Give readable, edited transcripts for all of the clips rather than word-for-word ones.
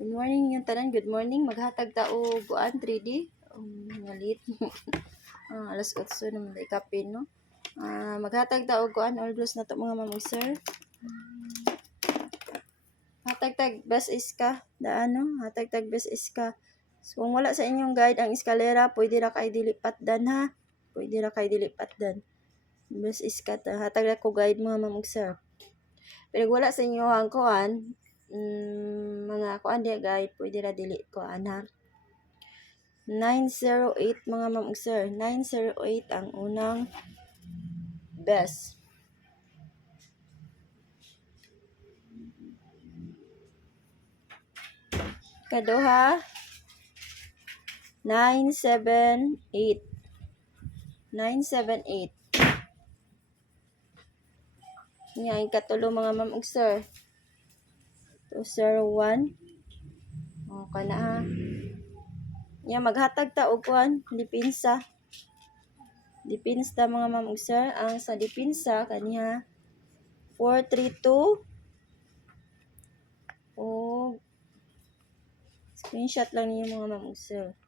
Good morning yung tanan. Good morning. Maghatag ta og kuan 3D. Ngalit. Alas 8 naman day kape no. Maghatag ta og kuan orders na to mga ma'am ug sir. Hatag-tag best is ka. Hatag-tag best is ka. So, kung wala sa inyong guide ang eskalera, pwede ra kay dilipatdan ha. Pwede ra kay dilipatdan. Best is ka ta. Hatag ra ko guide mga ma'am ug sir. Pero wala sa inyo ang kuan, mga kuan dia guide, pwede ra dili kuan ha. 908 mga ma'am ug sir. 908 ang unang best. Kaduha 978. 978. Nya ang katulo mga ma'am ug sir. 201. O kana ha. Nya maghatag ta og kuan, dipinsa. Dipinsa mga ma'am ug sir, ang sa dipinsa kaniha 432 o screenshot lang niyo mga ma'am ug sir.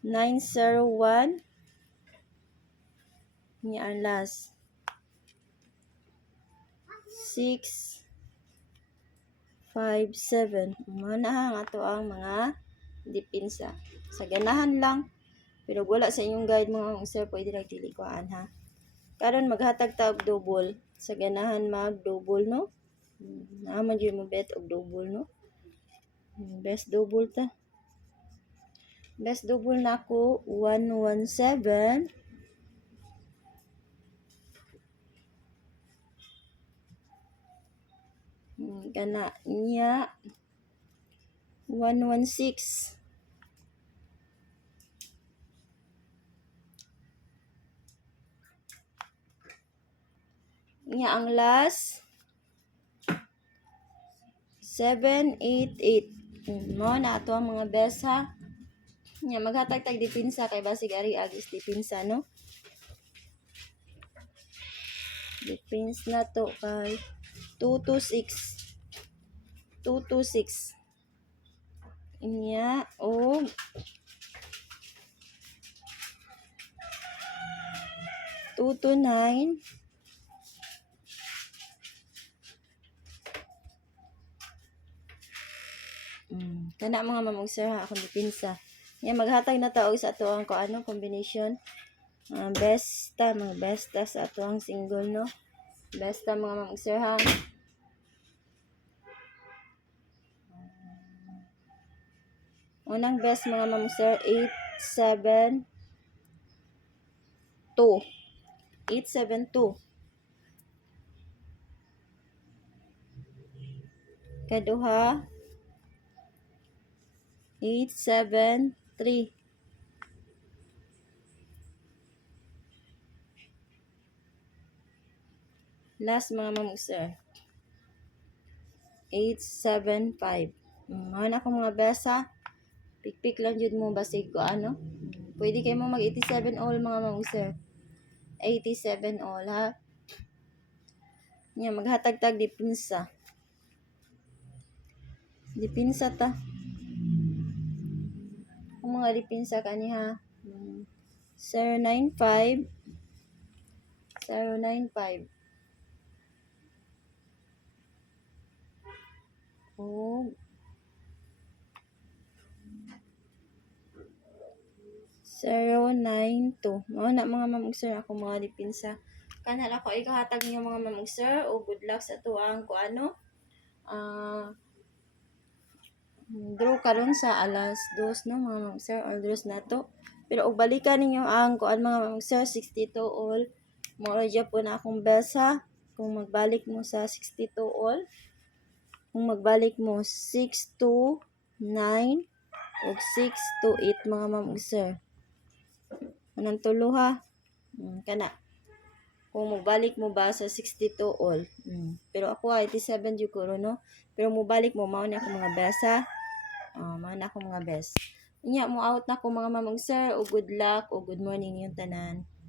901 nya ang last 657. Mana ang ato ang mga dipinsa. Sa ganahan lang. Pero wala sa inyong guide mga sir, pwede lang dili kuan ha. Karon maghatag ta og double. Sa ganahan mag double no. Naaman gyud mo bet og double no. Best double ta. Best double na ako 117. Kana niya 116. Niya ang last 788. Mo na ato ang mga best ha. Niya maghatag-tag dipinsa kay basig ari agis dipinsa no. Dipins na to kay 226. 226. Inya o 229. Kana mga ma'am ug sir ha, akong dipinsa. Nya maghatag na ta og sa ato ang kuano combination. Besta, mga besta sa ato ang single no. Besta mga ma'am ug sir ha. Unang best mga ma'am ug sir 872. 872. Kaduha 873. Last mga ma'am ug sir 875. Ano ako mga best ha. Pikpik lang jud mo basig ko ano. Pwede kayo mo mag 87 all mga ma'am ug sir. 87 all ha. Nya maghatag-tag dipinsa. Dipinsa ta. Ang mga dipinsa kaniha 095. 095. Oh. 092. Mao na mga ma'am ug sir ako mga dipinsa. Kanhala ko ikahatag niyo mga ma'am ug sir o good luck sa tuang ko ano. Draw karon sa alas 2 no mga ma'am ug sir, orders na to. Pero og balikan ninyo ang kuan mga ma'am ug sir 62 all. Mao ra po na akong best ha. Kung magbalik mo sa 62 all. Kung magbalik mo 629 o 628 mga ma'am ug sir. Anong tulo ha? Kana. Kung magbalik mo ba sa 62 all. Pero ako 87 jud ko no. Pero mobalik mo mao ni ako mga best ha. Mao na ako mga best. Unya mo out na ko mga ma'am ug sir o good luck o good morning yung tanan.